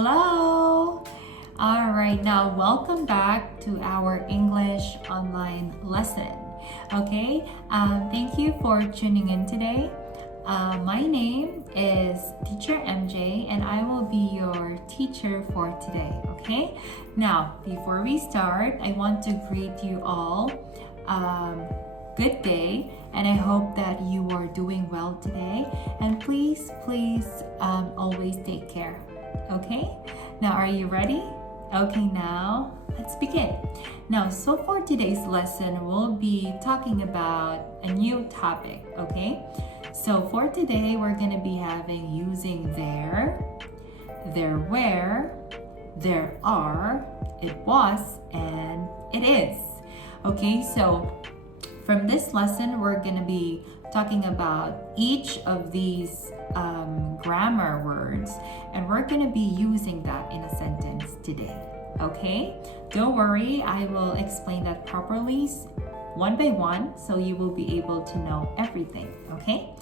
Hello! Alright, now welcome back to our English online lesson. Okay, thank you for tuning in today. My name is Teacher MJ and I will be your teacher for today. Okay, now before we start, I want to greet you all. Good day, and I hope that you are doing well today. And please always take care. Okay, now are you ready? Okay, now let's begin. Now, so for today's lesson, we'll be talking about a new topic. Okay, so for today, we're gonna be having using there were, there are, it was, and it is. Okay, so from this lesson, we're gonna be talking about each of these grammar words, and we're gonna be using that in a sentence today. Okay, don't worry, I will explain that properly one by one so you will be able to know everything. Okay,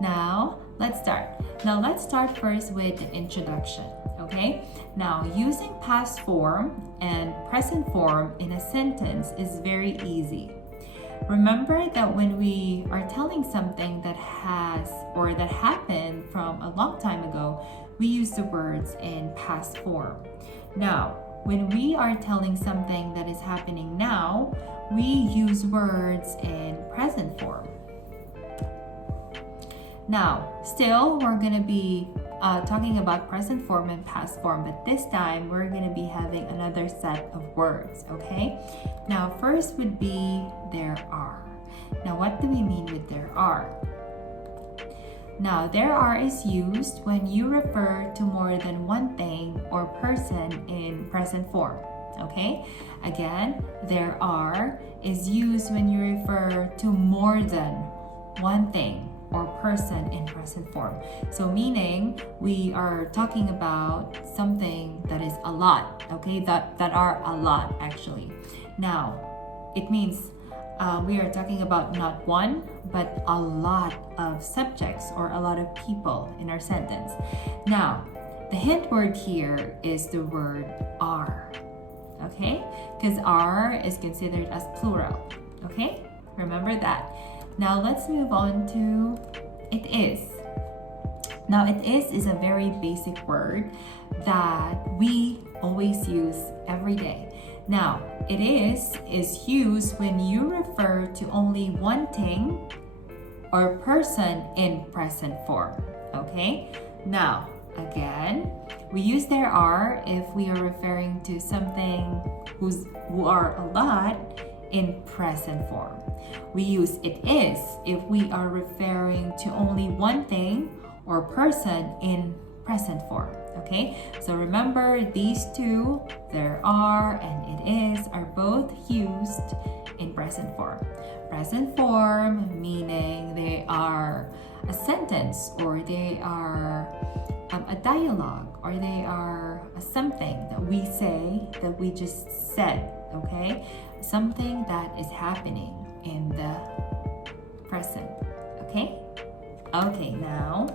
now let's start. Now let's start first with the introduction. Okay, now using past form and present form in a sentence is very easy. Remember that when we are telling something that has or that happened from a long time ago, we use the words in past form. Now, when we are telling something that is happening now, we use words in present form. Now, still, we're going to be talking about present form and past form, but this time we're going to be having another set of words, okay? Now, first would be there are. Now, what do we mean with there are? Now, there are is used when you refer to more than one thing or person in present form, okay? Again, there are is used when you refer to more than one thing or person in present form. So meaning we are talking about something that is a lot, okay? That are a lot actually. Now, it means we are talking about not one, but a lot of subjects or a lot of people in our sentence. Now, the hint word here is the word are, okay? Because are is considered as plural, okay? Remember that. Now let's move on to it is. Now it is a very basic word that we always use every day. Now it is used when you refer to only one thing or person in present form. Okay? Now again, we use there are if we are referring to something who are a lot in present form. We use it is if we are referring to only one thing or person in present form. Okay, so remember these two, there are and it is, are both used in present form. Present form meaning they are a sentence or they are a dialogue or they are something that we say that we just said, okay? Something that is happening in the present, okay? Okay, now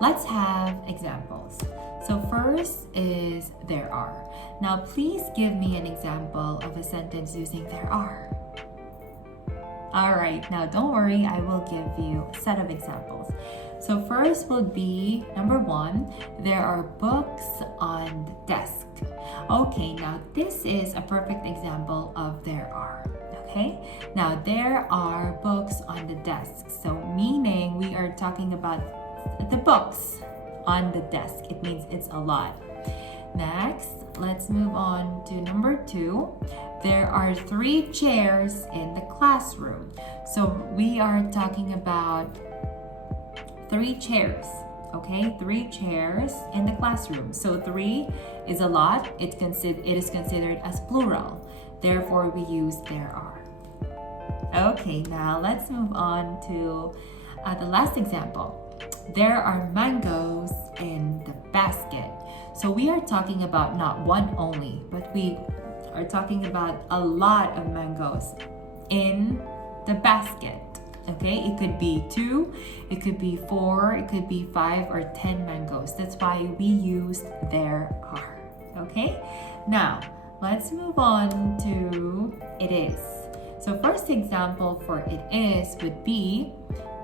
let's have examples. So first is there are. Now please give me an example of a sentence using there are. Alright, now don't worry, I will give you a set of examples. So first will be number one, there are books on the desk. Okay, now this is a perfect example of there are. Okay, now there are books on the desk. So meaning we are talking about the books on the desk. It means it's a lot. Next, let's move on to number two. There are 3 chairs in the classroom. So we are talking about 3 chairs. Okay, 3 chairs in the classroom. So 3 is a lot. It is considered as plural. Therefore, we use there are. Okay, now let's move on to the last example. There are mangoes in the basket. So we are talking about not one only, but we are talking about a lot of mangoes in the basket. Okay, it could be 2, it could be 4, it could be 5 or 10 mangoes. That's why we used there are. Okay, now let's move on to it is. So first example for it is would be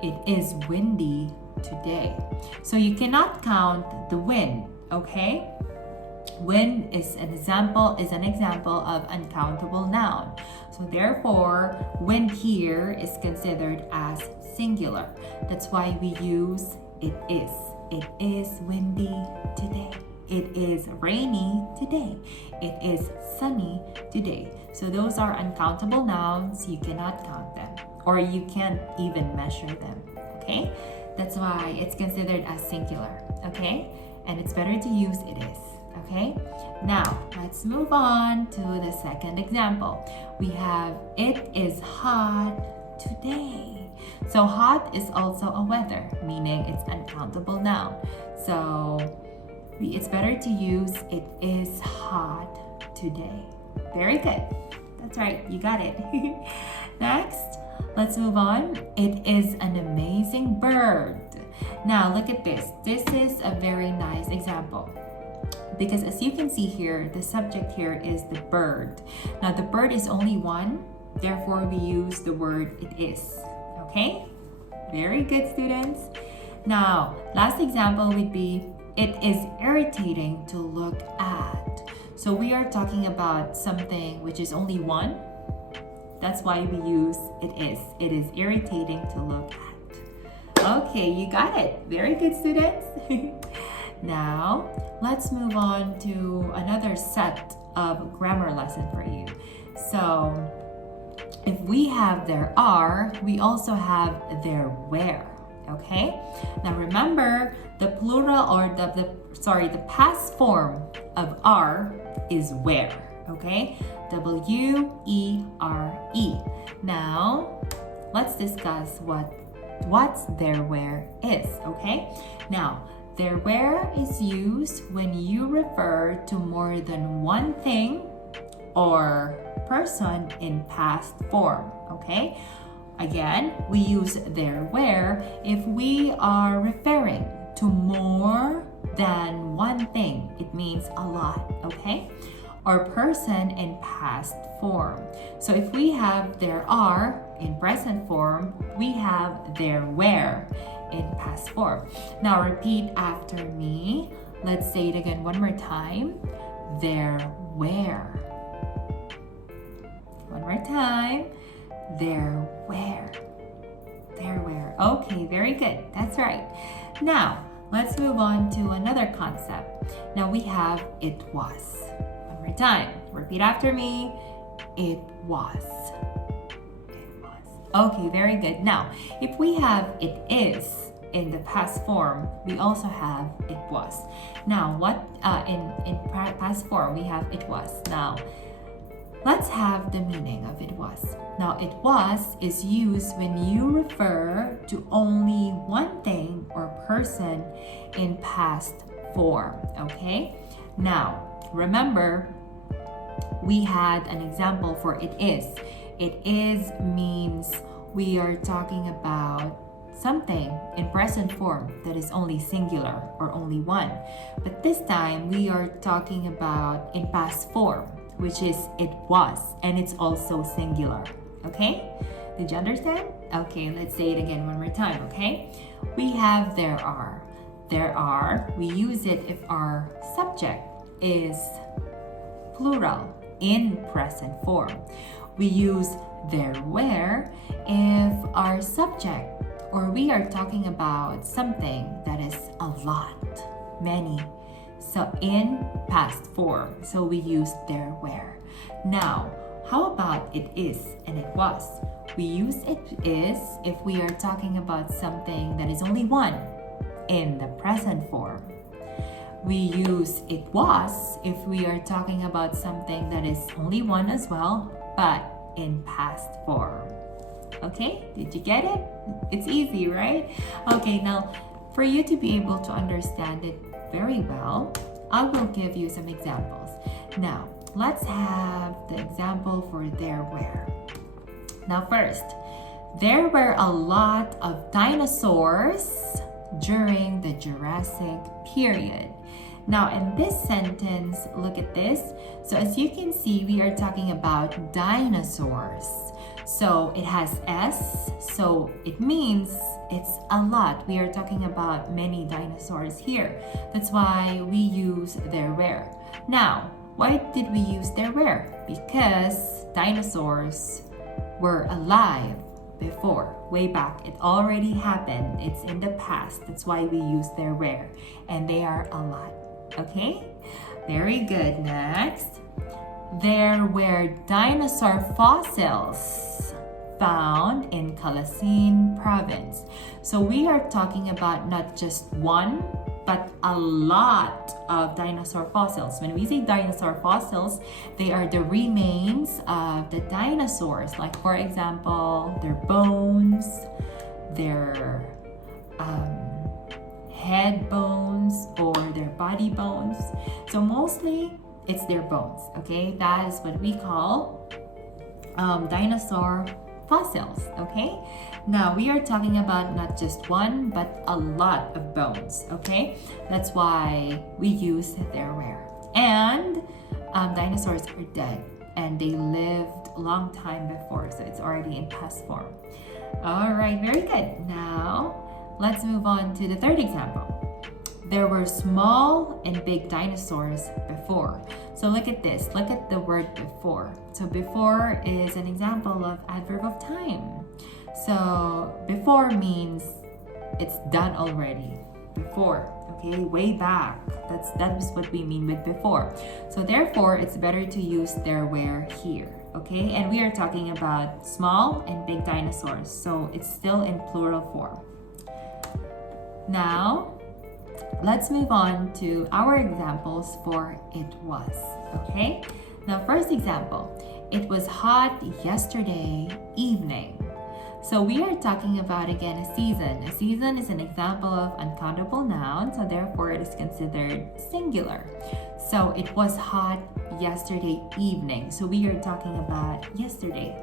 it is windy today. So you cannot count the wind, okay? Wind is an example of uncountable noun. So therefore, wind here is considered as singular. That's why we use it is. It is windy today. It is rainy today. It is sunny today. So those are uncountable nouns. You cannot count them, or you can't even measure them. Okay? That's why it's considered as singular. Okay? And it's better to use it is. Okay, now let's move on to the second example. We have it is hot today. So hot is also a weather, meaning it's uncountable noun. So it's better to use it is hot today. Very good. That's right, you got it. Next, let's move on. It is an amazing bird. Now look at this. This is a very nice example. Because as you can see here, the subject here is the bird. Now the bird is only one, therefore we use the word it is. Okay? Very good, students. Now, last example would be it is irritating to look at. So we are talking about something which is only one. That's why we use it is. It is irritating to look at. Okay, you got it. Very good, students. Now, let's move on to another set of grammar lesson for you. So, if we have there are, we also have there were. Okay? Now remember, the plural or the past form of are is where. Okay? W-E-R-E. Now, let's discuss what's there where is. Okay? Now, there where is used when you refer to more than one thing or person in past form, okay? Again, we use there where if we are referring to more than one thing. It means a lot, okay? Or person in past form. So if we have there are in present form, we have there were in past form. Now repeat after me. Let's say it again one more time. There were. One more time. There were. There were. Okay, very good. That's right. Now, let's move on to another concept. Now we have it was. One more time. Repeat after me. It was. Okay, very good. Now, if we have it is in the past form, we also have it was. Now, what in past form we have it was. Now, let's have the meaning of it was. Now, it was is used when you refer to only one thing or person in past form. Okay? Now, remember, we had an example for it is. It is means we are talking about something in present form that is only singular or only one. But this time we are talking about in past form, which is it was, and it's also singular. Okay? Did you understand? Okay, let's say it again one more time, okay? We have there are. There are, we use it if our subject is plural in present form. We use there were if our subject or we are talking about something that is a lot, many. So in past form, so we use there were. Now, how about it is and it was? We use it is if we are talking about something that is only one in the present form. We use it was if we are talking about something that is only one as well, but in past form. Okay, did you get it? It's easy, right? Okay, now for you to be able to understand it very well, I will give you some examples. Now, let's have the example for there were. Now first, There were a lot of dinosaurs during the Jurassic period. Now, in this sentence, look at this. So, as you can see, we are talking about dinosaurs. So, it has S, so it means it's a lot. We are talking about many dinosaurs here. That's why we use there were. Now, why did we use there were? Because dinosaurs were alive before, way back. It already happened. It's in the past. That's why we use there were. And they are a lot. Okay? Very good. Next. There were dinosaur fossils found in Kalaseen province. So we are talking about not just one, but a lot of dinosaur fossils. When we say dinosaur fossils, they are the remains of the dinosaurs. Like, for example, their bones, their head bones, or their body bones. So mostly it's their bones. Okay, that is what we call dinosaur fossils. Okay, now we are talking about not just one but a lot of bones. Okay, that's why we use there were. And dinosaurs are dead and they lived a long time before, so it's already in past form. All right, very good. Now let's move on to the third example. There were small and big dinosaurs before. So look at this. Look at the word before. So before is an example of adverb of time. So before means it's done already. Before, okay, way back. That is what we mean with before. So therefore, it's better to use there were here. Okay, and we are talking about small and big dinosaurs. So it's still in plural form. Now, let's move on to our examples for it was. Okay? Now, first example, it was hot yesterday evening. So we are talking about again a season. A season is an example of uncountable noun, so therefore it is considered singular. So it was hot yesterday evening. So we are talking about yesterday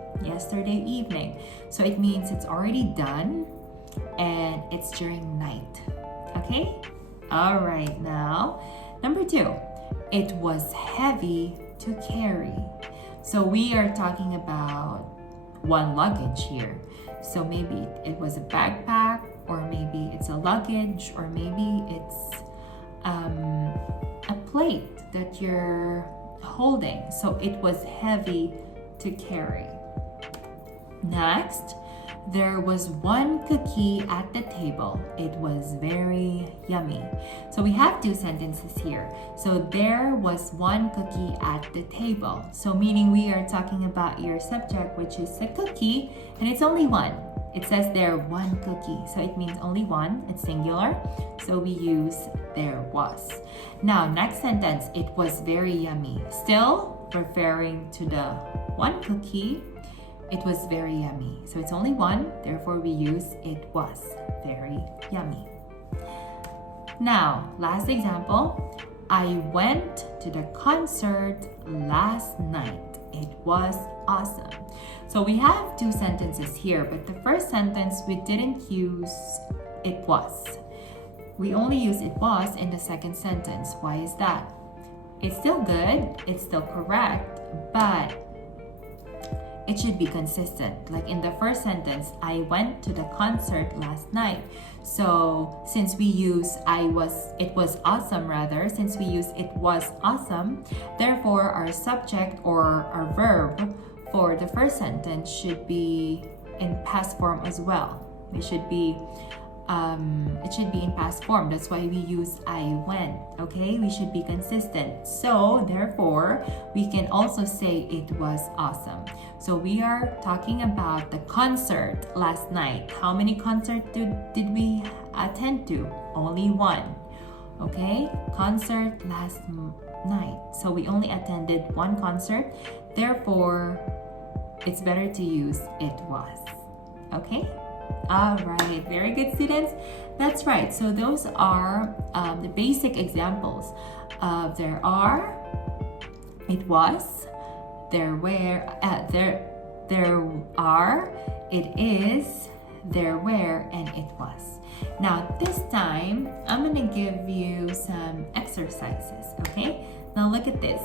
evening. So it means it's already done and it's during night. Okay? All right, now, number 2, it was heavy to carry. So we are talking about one luggage here. So maybe it was a backpack, or maybe it's a luggage, or maybe it's a plate that you're holding. So it was heavy to carry. Next, there was one cookie at the table. It was very yummy. So we have two sentences here. So there was one cookie at the table. So meaning we are talking about your subject, which is a cookie, and it's only one. It says there one cookie. So it means only one. It's singular. So we use there was. Now, next sentence, it was very yummy. Still referring to the one cookie. It was very yummy. So it's only one, therefore we use it was very yummy. Now, last example. I went to the concert last night. It was awesome. So we have two sentences here, but the first sentence we didn't use it was. We only use it was in the second sentence. Why is that? It's still good, it's still correct, but it should be consistent. Like in the first sentence, I went to the concert last night. So since we use it was awesome rather, since we use it was awesome, therefore our subject or our verb for the first sentence should be in past form as well. It should be in past form. That's why we use I went. Okay, we should be consistent. So therefore, we can also say it was awesome. So we are talking about the concert last night. How many concerts did we attend to? Only one. Okay, concert last night. So we only attended one concert. Therefore, it's better to use it was. Okay? All right, very good, students. That's right. So those are the basic examples of there are, it was, there were, there are, it is, there were, and it was. Now this time, I'm gonna give you some exercises, okay? Now look at this.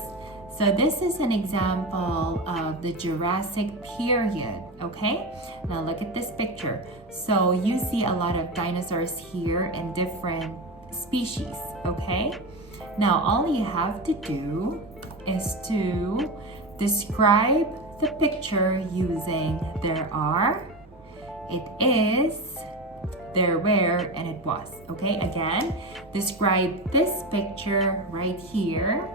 So this is an example of the Jurassic period, okay? Now look at this picture. So you see a lot of dinosaurs here and different species, okay? Now all you have to do is to describe the picture using there are, it is, there were, and it was, okay? Again, describe this picture right here,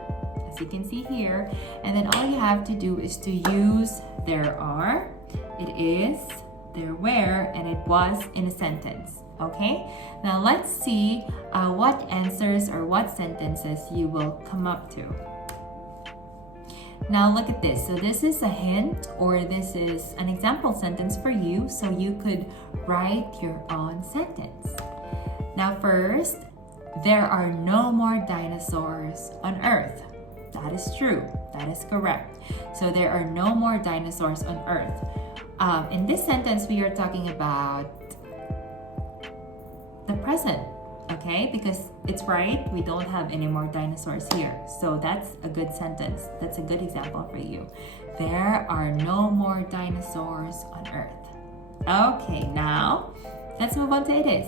as you can see here, and then all you have to do is to use there are, it is, there were, and it was in a sentence, okay? Now let's see what answers or what sentences you will come up to. Now look at this. So this is a hint, or this is an example sentence for you, so you could write your own sentence. Now first, there are no more dinosaurs on Earth. That is true. That is correct. So there are no more dinosaurs on Earth. In this sentence, we are talking about the present, okay? Because it's right, we don't have any more dinosaurs here. So that's a good sentence. That's a good example for you. There are no more dinosaurs on Earth. Okay, now let's move on to it is.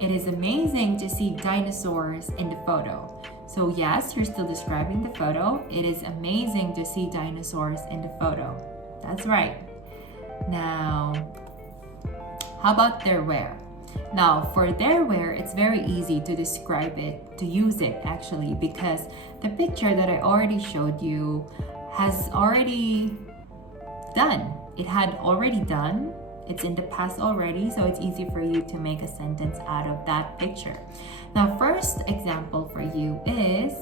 It is amazing to see dinosaurs in the photo. So yes, you're still describing the photo. It is amazing to see dinosaurs in the photo. That's right. Now, how about there were? Now, for there were, it's very easy to describe it, to use it actually, because the picture that I already showed you has already done. It had already done. It's in the past already, so it's easy for you to make a sentence out of that picture. Now, first example for you is,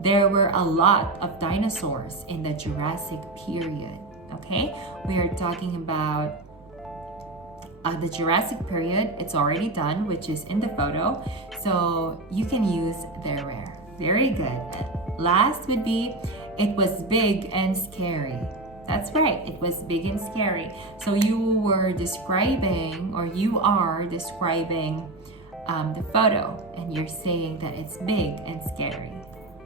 there were a lot of dinosaurs in the Jurassic period, okay? We are talking about the Jurassic period. It's already done, which is in the photo, so you can use there were. Very good. Last would be, it was big and scary. That's right, it was big and scary. So you were describing, or you are describing the photo, and you're saying that it's big and scary.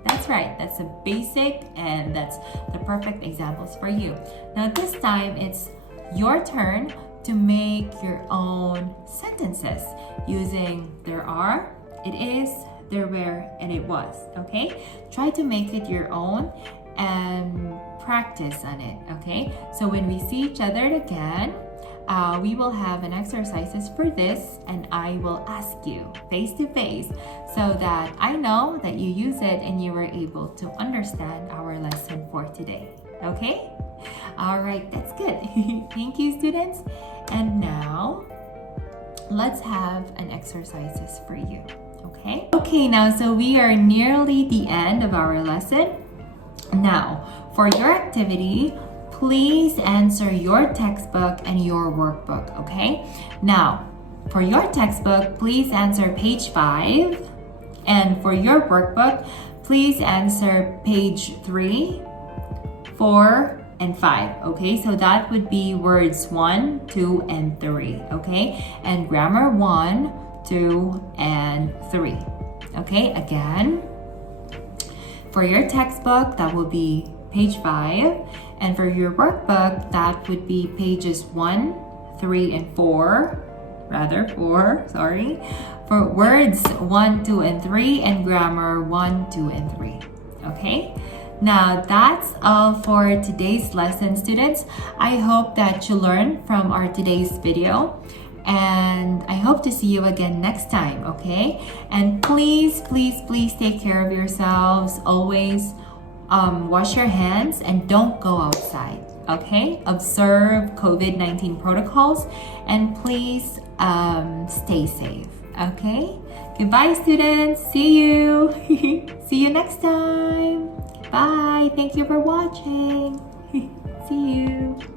That's right, that's a basic, and that's the perfect examples for you. Now this time, it's your turn to make your own sentences using there are, it is, there were, and it was, okay? Try to make it your own and practice on it, okay? So when we see each other again, we will have an exercises for this, and I will ask you face to face so that I know that you use it and you were able to understand our lesson for today, okay? All right, that's good. Thank you, students. And now, let's have an exercises for you, okay? Okay, now, so we are nearly the end of our lesson. Now, for your activity, please answer your textbook and your workbook, okay? Now, for your textbook, please answer page 5. And for your workbook, please answer page 3, 4, and 5, okay? So that would be words 1, 2, and 3, okay? And grammar 1, 2, and 3, okay? Again, for your textbook, that will be page 5. And for your workbook, that would be pages 1, 3, and 4. Rather, 4, sorry. For words 1, 2, and 3, and grammar 1, 2, and 3, okay? Now, that's all for today's lesson, students. I hope that you learned from our today's video, and I hope to see you again next time, okay? And please, please, please take care of yourselves. Always wash your hands and don't go outside, okay? Observe COVID-19 protocols, and please stay safe, okay? Goodbye, students. See you. See you next time. Bye. Thank you for watching. See you.